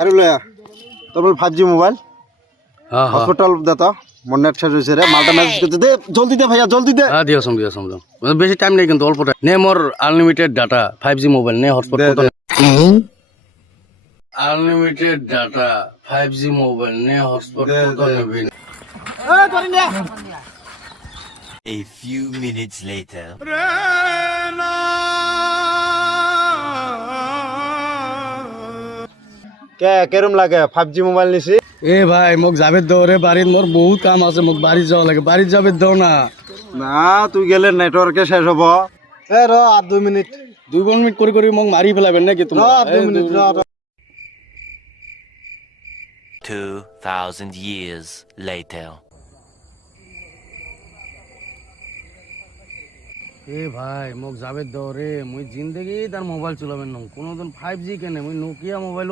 আরে লয়া তোর বল 5G মোবাইল হ্যাঁ হ্যাঁ হসপিটাল দে তো মোর নেট শেষ হইছে রে মালটা মেসেজ করতে দে জলদি দে ভাইয়া জলদি দে হ্যাঁ দিয়াছম বেশি টাইম নেই কিন্তু অল্প টাইম নে মোর আনলিমিটেড ডাটা 5G মোবাইল নে হটস্পট দে, কত দে। আনলিমিটেড ডাটা 5G মোবাইল নে হটস্পট দে, কত দে। নেবেন A few minutes later. কে কেরম লাগে 5G মোবাইল নিছি এ ভাই মোক যাবে দাও রে বাড়ির মোর বহুত কাম আছে মোক বাড়ি যাওয়া লাগে বাড়ি যাবে দাও না না তুই গেলে নেটওয়ার্কে শেষ হব এ র আর 2 মিনিট 2 মিনিট করে মোক মারি ফেলাবেন নাকি র তুমি আর 2 মিনিট র 2,000 years later. এ ভাই মোক যাবে দাও রে মুই জিন্দেগি তার মোবাইল চলাবেন না কোনোদিন 5G কেনে মুই নোকিয়া মোবাইল